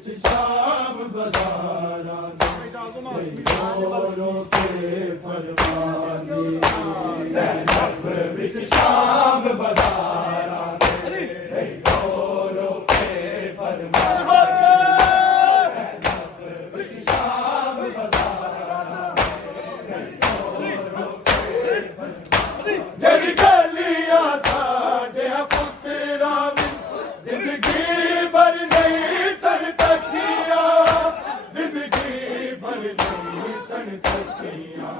विच शाम बाजारां रो के फरमानी ज़ैनब विच शाम बाजारां रो के फरमानी ज़ैनब विच शाम बाजारां जड़ी गलियां साडे पुत्तरां जिंदगी भर नहीं सन तकिया जिंदगी भर नहीं सन तकिया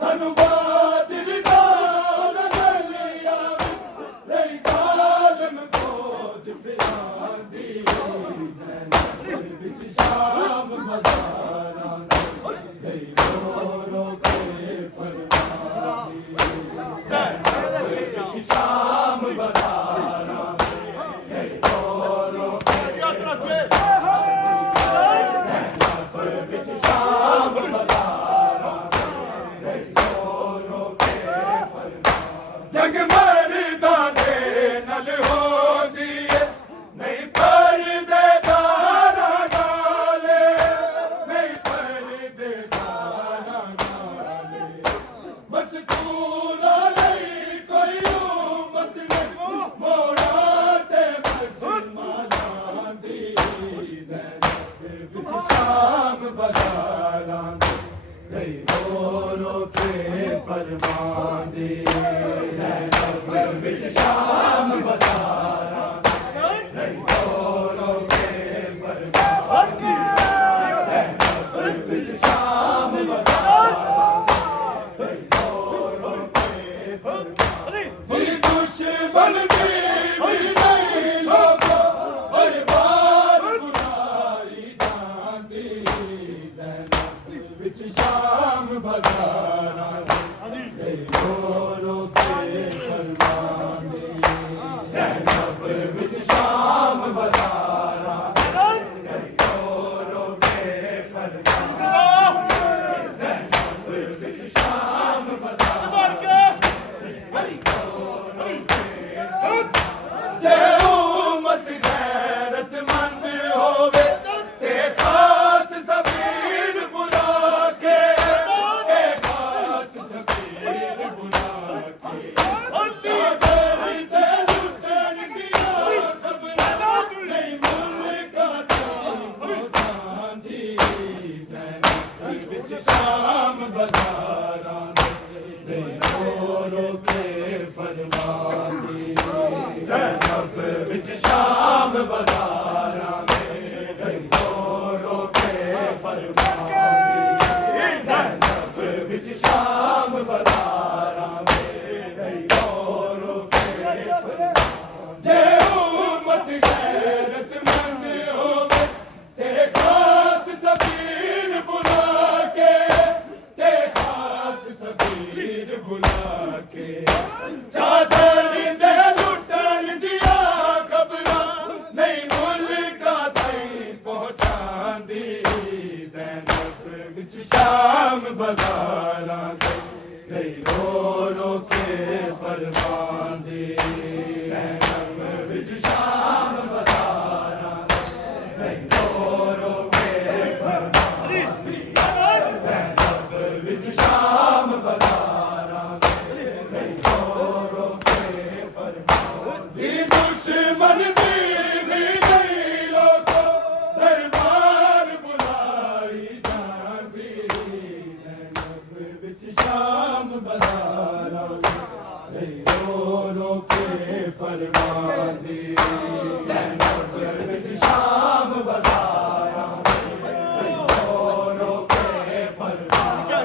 सानू बाजरी दा गलिया रही जालिम फौज फिरांदी ज़ैनब विच शाम बाज़ारां गई रो के फरमानी ज़ैनब विच शाम बाज़ारां जंग मरदा दे नल होंदी नहीं परदेदारा नाले नहीं परदेदारा नाले मस्कूरा नहीं कोई उम्मत नहीं मोड़ा ते मुसलमानां दी ज़ैनब विच शाम बाज़ारां गई रो के फरमानी ज़ैनब विच शाम बाज़ारां गई रो के फरमानी ज़ैनब विच शाम बाज़ारां गई रो के फरमानी दुश्मन भी नहीं लोगो हर बार बुलाई जाती ज़ैनब विच शाम बाज़ारां गई रो के फरमानी ज़ैनब विच शाम बाज़ारां गई रो के फरमानी ज़ैनब विच शाम बाज़ारां जे उम्मत गैरतमंद होवे ते खास सफीर बुला के ते खास सफीर बुला के चादर ते लुटन दिया खबरां नहीं मुल्का ताईं पहुंचांदी ज़ैनब विच शाम बाज़ारां गई रो के फरमानी ज़ैनब विच शाम बाज़ारां गई रो के फरमानी ज़ैनब विच शाम बाज़ारां गई रो के फरमानी जे उम्मत गैरतमंद होवे ते खास सफीर बुला के ते खास सफीर बुला के चादर दे लुटन दिया खबरां नहीं मुल्का ताईं पहुंचांदी ज़ैनब विच शाम बाज़ारां गई रो के फरमानी ज़ैनब विच शाम बाज़ारां गई रो के फरमानी ज़ैनब विच शाम बाज़ारां गई रो के फरमानी दुश्मन भी नहीं लोगो दरबार बुलाई जाती ज़ैनब विच शाम बाज़ारां गई रो के फरमानी ज़ैनब विच शाम बाज़ारां गई रो के फरमानी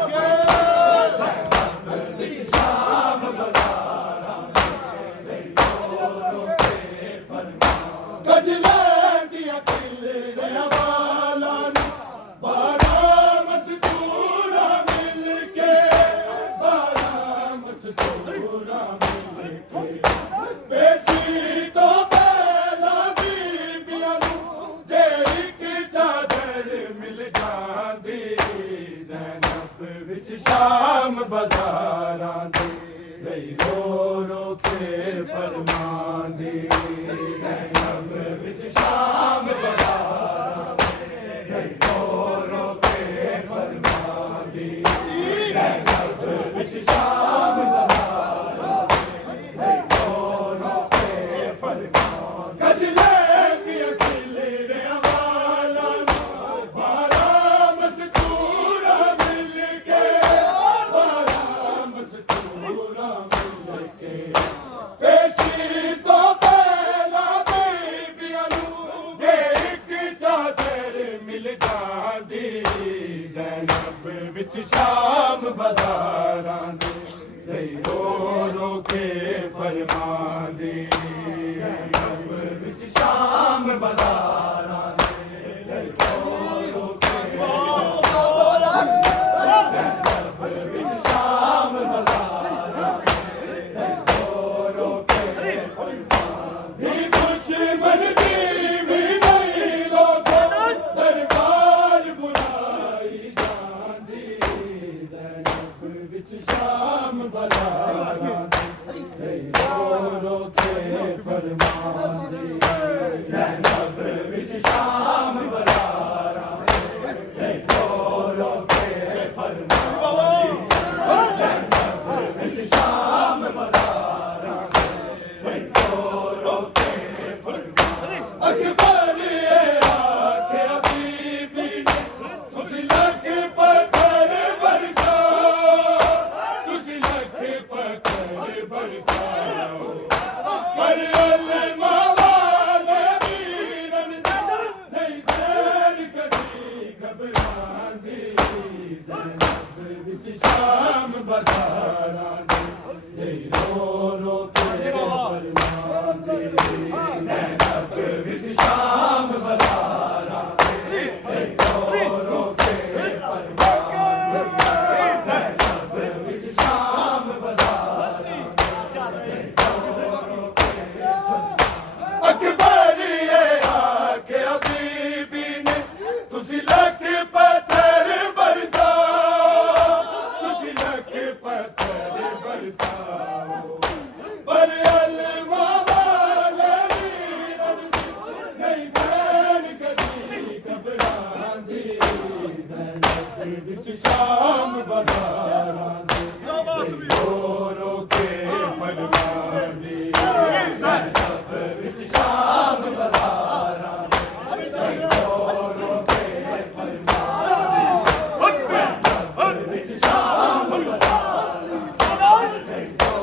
ज़ैनब विच शाम बाज़ारां गई रो के फरमानी गजलां दियां खिलरियां वालां बारां मस्तूरां मिल के बारां मस्तूरां मिल के बेशी तो पहला बीबियां नूं जे इक चादर मिल जांदी ज़ैनब विच शाम बाज़ारां गई रो के फरमानी ज़ैनब विच शाम बाज़ारां ਵਿੱਚ ਸ਼ਾਮ ਬਾਜ਼ਾਰਾਂ ਦੇ ਲਈ ਰੋ ਰੋ ਕੇ ਫਰਮਾਂਦੀ ਜ਼ੈਨਬ ਵਿੱਚ ਸ਼ਾਮ ਬਾਜ਼ਾਰਾਂ ਦੇ ਲਈ ਰੋ ਰੋ ਕੇ ਜ਼ੈਨਬ ਵਿੱਚ ਸ਼ਾਮ ਬਾਜ਼ਾਰਾਂ ਦੇ ਲਈ ਰੋ ਰੋ ਕੇ ਫਰਮਾਂਦੀ ਦੁਸ਼ਮਨ ਦੀ ਵੀ ਨਹੀਂ ਲੋਕੋ ਦਰਬਾਰ ਬੁਲਾਈ ਜਾਂਦੀ ਜ਼ੈਨਬ ਵਿੱਚ ਸ਼ਾਮ ਬਾਜ਼ਾਰਾਂ ਦੇ ਰੋ ਰੋ ਕੇ ਫਰਮਾਂਦੀ ਜ਼ੈਨਬ ਵਿੱਚ ਸ਼ਾਮ ਬਾਜ਼ਾਰਾਂ ਦੇ ਰੋ ਰੋ ਕੇ ਫਰਮਾਂਦੀ ਜ਼ੈਨਬ ਵਿੱਚ ਸ਼ਾਮ ਬਾਜ਼ਾਰਾਂ ਦੇ ਰੋ ਰੋ ਕੇ ਫਰਮਾਂਦੀ ਅਕਬਰ ਇਹ ਆਖਿਆ ਬੀਬੀ ਨੇ ਤੁਸੀਂ ਲੱਖ ਪੱਥਰ ਬਰਸਾ ਤੁਸੀਂ ਲੱਖ ਪੱਥਰ ਬਰਸਾਓ ਪਰ ਅਲਮਾ ਵਾਲੇ ਵੀਰਨ ਨਹੀਂ ਬੈਰ ਕਦੀ ਘਬਰਾਉਂਦੀ ਜ਼ੈਨਬ ਵਿੱਚ ਸ਼ਾਮ ਬਾਜ਼ਾਰਾਂ ਦੇ ਰੋ ਰੋ ਕੇ ਫਰਮਾਂਦੀ ਜ਼ੈਨਬ ਵਿੱਚ ਸ਼ਾਮ ਬਾਜ਼ਾਰਾਂ ਦੇ ਰੋ ਰੋ ਕੇ ਫਰਮਾਂਦੀ ਜ਼ੈਨਬ ਵਿੱਚ ਸ਼ਾਮ ਬਾਜ਼ਾਰਾਂ ਅਕਬਰ ਇਹ ਆਖਿਆ ਬੀਬੀ ਨੇ ਤੁਸੀਂ ਲੱਖ ਪੱਥਰ ਬਰਸਾ ਤੁਸੀਂ ਲੱਖ ਪੱਥਰ ਬਰਸਾਓ ਪਰ ਅਲਮਾ ਵਾਲੇ ਵੀਰਨ ਨਹੀਂ ਭੈਣ ਕਦੀ ਘਬਰਾਉਂਦੀ ਜ਼ੈਨਬ ਵਿੱਚ ਸ਼ਾਮ ਬਾਜ਼ਾਰਾਂ ਦੇ ਰੋ ਰੋ ਕੇ ਫਰਮਾਂਦੀ ਜ਼ੈਨਬ ਵਿੱਚ ਸ਼ਾਮ ਬਾਜ਼ਾਰਾਂ ਦੇ ਰੋ ਰੋ ਕੇ ਫਰਮਾਂਦੀ ਜ਼ੈਨਬ ਵਿੱਚ ਸ਼ਾਮ ਬਾਜ਼ਾਰਾਂ ਦੇ ਰੋ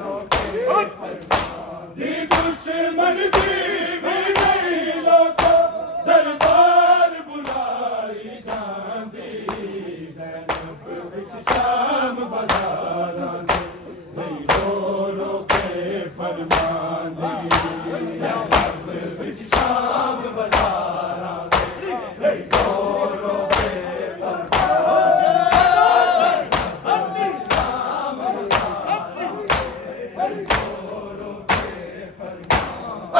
ਰੋ ਕੇ ਫਰਮਾਂਦੀ ਦੁਸ਼ਮਨ ਦੀ ਵੀ ਨਹੀਂ ਲੋਕੋ ਦਰਬਾਰ ਬੁਲਾਈ ਜਾਂਦੀ ਜ਼ੈਨਬ ਵਿੱਚ ਸ਼ਾਮ ਬਾਜ਼ਾਰਾਂ ਦੇ ਰੋ ਰੋ ਕੇ ਫਰਮਾਂਦੀ ਜ਼ੈਨਬ ਵਿੱਚ ਸ਼ਾਮ ਬਾਜ਼ਾਰਾਂ ਦੇ ਰੋ ਰੋ ਕੇ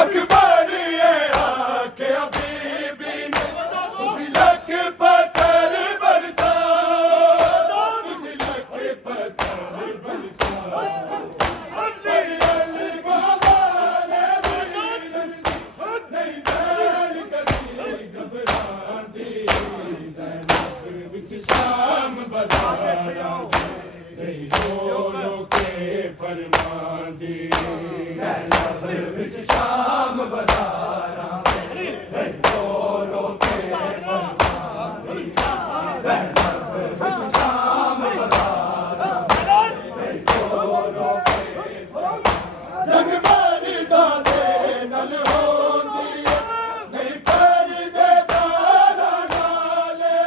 ਅਕਬਰ ਇਹ ਆਖਿਆ ਬੀਬੀ ਨੇ ਤੁਸੀਂ ਲੱਖ ਪੱਥਰ ਬਰਸਾ ਤੁਸੀਂ ਲੱਖ ਪੱਥਰ ਬਰਸਾ ਅਲਮਾ ਵਾਲੇ ਵੀਰਨ ਨਹੀਂ ਭੈਣ ਕਦੀ ਘਬਰਾਉਂਦੀ ਜ਼ੈਨਬ ਵਿੱਚ ਸ਼ਾਮ ਬਾਜ਼ਾਰਾਂ ਦੇ ਰੋ ਰੋ ਕੇ ਫਰਮਾਂਦੀ ਜ਼ੈਨਬ ਵਿੱਚ ਸ਼ਾਮ ਬਾਜ਼ਾਰਾਂ ਦੇ ਰੋ ਰੋ ਕੇ ਫਰਮਾਂਦੀ ਜ਼ੈਨਬ ਵਿੱਚ ਸ਼ਾਮ ਬਾਜ਼ਾਰਾਂ ਦੇ ਰੋ ਰੋ ਕੇ ਜਗ ਮਰਦਾ ਦੇ ਨਾਲ ਹੁੰਦੀ ਨਹੀਂ ਪਰਦੇਦਾਰਾਂ ਨਾਲੇ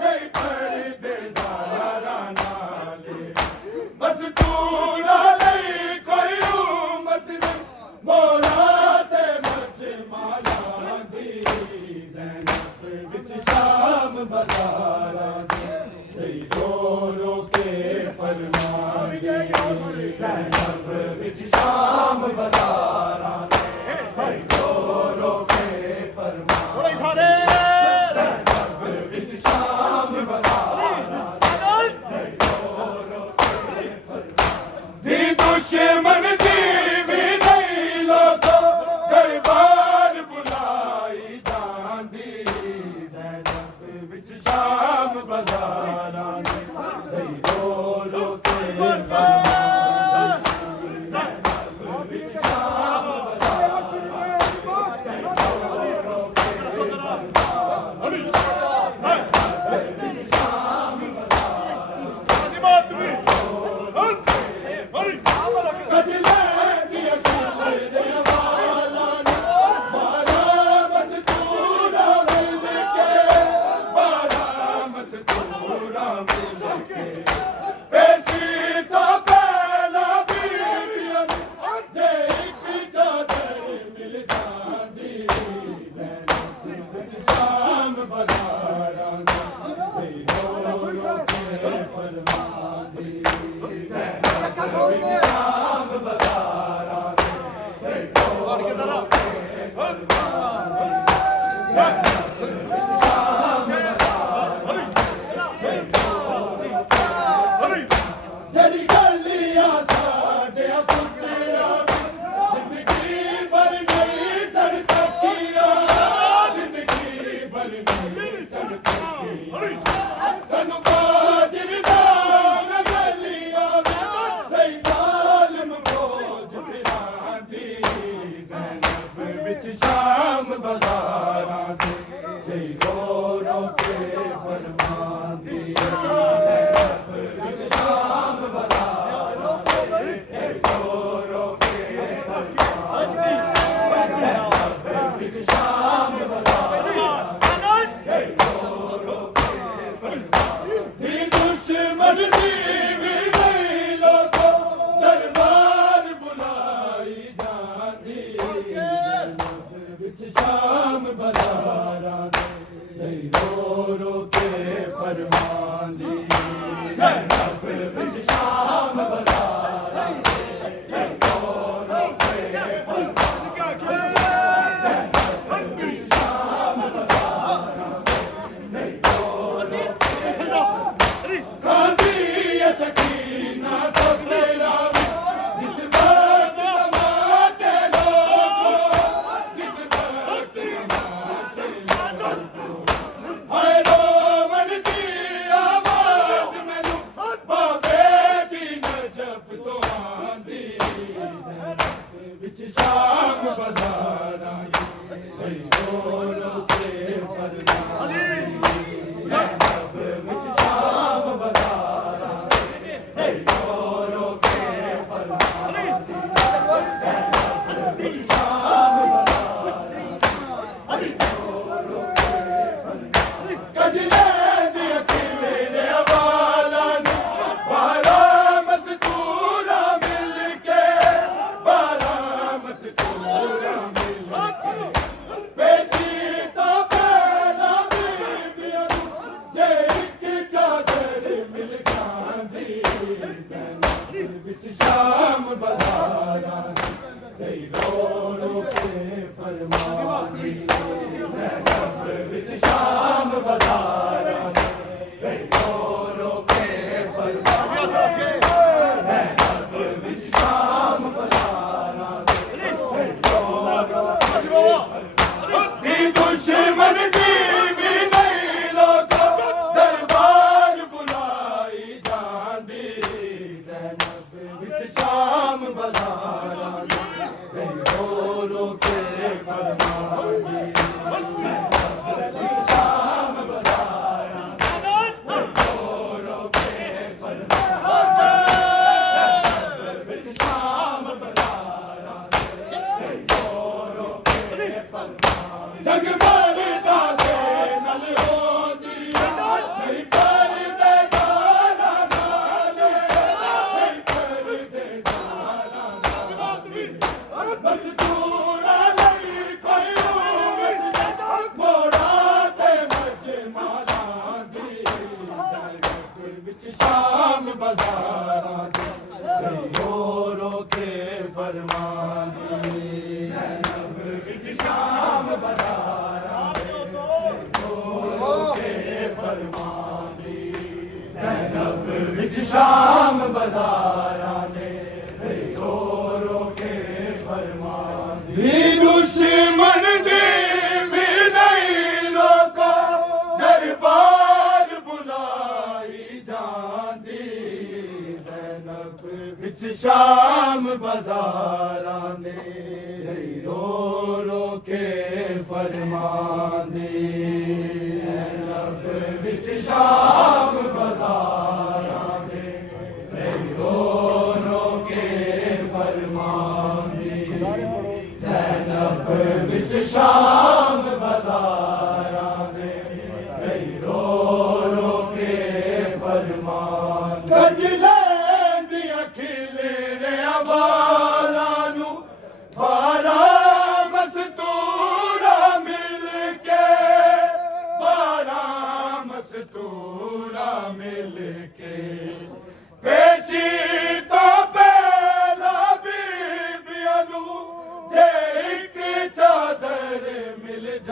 ਨਹੀਂ ਪਰਦੇਦਾਰਾਂ ਨਾਲੇ ਬਸ ਤੂੰ ਨਾ ਲਈ ਕੋਈ ਉਮਤ ਨਹੀਂ ਮੌਲਾ ਤੇ ਮਚ ਮਾਲਾ ਦੀ ਜ਼ੈਨਬ ਵਿੱਚ ਸ਼ਾਮ ਬਾਜ਼ਾਰਾਂ ਦੇ ਰੋ ਰੋ ਕੇ ਫਰਮਾਂਦੀ ਜ਼ੈਨਬ ਵਿੱਚ ਸ਼ਾਮ ਬਾਜ਼ਾਰਾਂ ਦੇ ਰੋ ਰੋ ਕੇ ਫਰਮਾਂਦੀ ਜ਼ੈਨਬ ਵਿੱਚ ਸ਼ਾਮ ਬਾਜ਼ਾਰਾਂ ਦੇ ਰੋ ਰੋ ਕੇ ਫਰਮਾਂਦੀ ਦੁਸ਼ਮਨ ਦੀ ਵੀ ਨਹੀਂ ਲੋਕੋ ਦਰਬਾਰ ਬੁਲਾਈ ਜਾਂਦੀ ਜ਼ੈਨਬ ਵਿੱਚ ਸ਼ਾਮ बाजारां दे रो रो के फरमांदी ज़ैनब विच शाम बाजारां दे रो रो के फरमांदी जड़ी गलियां साडे पुत्तरा जिंदगी भर नहीं सड़ तकिया जिंदगी भर नहीं सड़ तकिया सानू बाजर दा गलियां रही जालिम फौज फिरांदी ज़ैनब विच शाम बाजारां दे रो रो के फरमांदी ज़ैनब विच शाम बाजारां दे रो रो के फरमांदी ज़ैनब विच शाम बाजारां दे रो रो के फरमांदी दी दुश्मन दी भी नहीं लोगो दरबार बुलाई जांदी ज़ैनब विच शाम बाजारां दे रो रो के फरमांदी ज़ैनब विच शाम बाजारां दे रो रो के फरमांदी ज़ैनब विच शाम बाजारां दे रो रो के कांदी सकीना सफेरा जिस वक्त तमाचे लोगो जिस वक्त तमाचे लोगो हाय रोमन दी आवाज मैनू बाबे दी नजफ तो आंदी ज़ैनब विच शाम बाजारां दे रो रो के फरमांदी ज़ैनब विच शाम बाजारां दे रो रो के फरमांदी ज़ैनब विच शाम बाजारां दे रो रो के फरमांदी कजले दी अखिले ने वाला ने बारा मस्तूरा मिल के बारा मस्तूरा मिल के पेशी तो पहला बीबियां जे एक चादर मिल जांदी ज़ैनब विच शाम बाजारां दे रो रो के फरमांदी ज़ैनब विच शाम बाजारां दे रो रो के फरमांदी ज़ैनब विच शाम बाजारां दे रो रो के दी दुश्मन दी भी नहीं लोगो दरबार बुलाई जांदी ज़ैनब विच शाम बाजारां दे रो रो के फरमांदी ज़ैनब विच शाम बाजारां दे रो रो के फरमांदी ज़ैनब विच शाम बाजारां दे रो रो के फरमांदी जग भरदा दे नल होंदी नहीं परदे दारा नाले नहीं परदे दारा नाले मस्तूरा नहीं कोई उम्मत मोड़ा ते मच माला दी ज़ैनब विच शाम बाजारां दे रो रो के फरमांदी ज़ैनब विच शाम बाजारां दे रो रो के फरमांदी ज़ैनब विच शाम बाजारां दे रो रो के फरमांदी दी दुश्मन दी भी नहीं लोगो दरबार बुलाई जांदी ज़ैनब विच शाम बाजारां दे रो रो के फरमांदी ज़ैनब विच शाम बाजारां दे रो रो के फरमांदी ज़ैनब विच शाम बाजारां दे रो रो के फरमांदी कजले दियां खिले रे वाला नू बारा मस्तूरा मिल के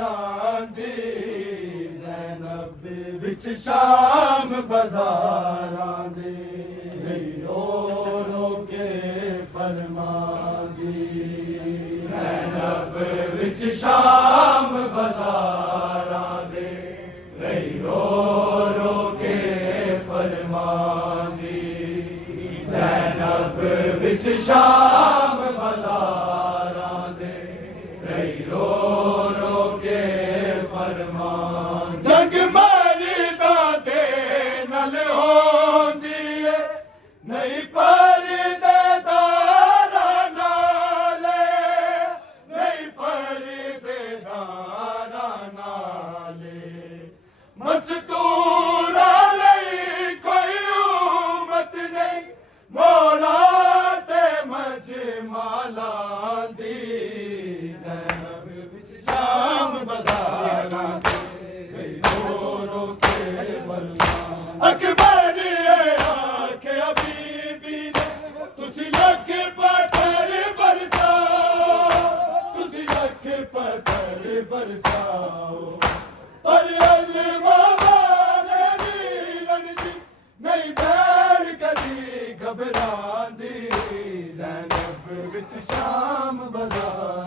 ਜਾਂਦੀ ਜ਼ੈਨਬ ਵਿੱਚ ਸ਼ਾਮ ਬਾਜ਼ਾਰਾਂ ਦੇ ਰੋ ਰੋ ਕੇ ਫਰਮਾਂਦੀ ਜ਼ੈਨਬ ਵਿੱਚ ਸ਼ਾਮ ਬਾਜ਼ਾਰਾਂ ਦੇ ਰੋ ਰੋ ਕੇ ਫਰਮਾਂਦੀ ਜ਼ੈਨਬ ਵਿੱਚ ਸ਼ਾਮ ਬਾਜ਼ਾਰਾਂ ਦੇ ਰੋ ਰੋ ਕੇ ਫਰਮਾਨ ਜੰਗ ਮਰਦਾਂ ਦੇ ਨਾਲ ਹੁੰਦੀ ਏ ਨਹੀਂ ਪਰਦੇਦਾਰਾਂ ਨਾਲ ਨਹੀਂ ਪਰਦੇਦਾਰਾਂ ਨਾਲ ਮਸਤੂਰਾਂ ਲਈ ਕੋਈ ਉਮਤ ਨਹੀਂ ਮੌਲਾ ਤੇ ਮਜਮਾਲਾਂ ਦੀ ਜ਼ੈਨਬ ਵਿੱਚ ਸ਼ਾਮ ਬਾਜ਼ਾਰਾਂ ਤੇ ਰੋ ਰੋ ਕੇ ਫਰਮਾਨ ਅਕਬਰ ਨੇ ਆਖਿਆ ਬੀਬੀ ਨੇ ਤੁਸੀਂ ਲੱਖ ਪੱਥਰ ਬਰਸਾਓ ਤੁਸੀਂ ਲੱਖ ਪੱਥਰ ਬਰਸਾਓ ਪਰ ਅਲਮਾ ਵਾਲੇ ਵੀਰਨ ਜੀ ਨਹੀਂ ਭੈਣ ਕਦੀ ਘਬਰਾਉਂਦੀ ਜ਼ੈਨਬ ਵਿੱਚ ਸ਼ਾਮ ਬਾਜ਼ਾਰ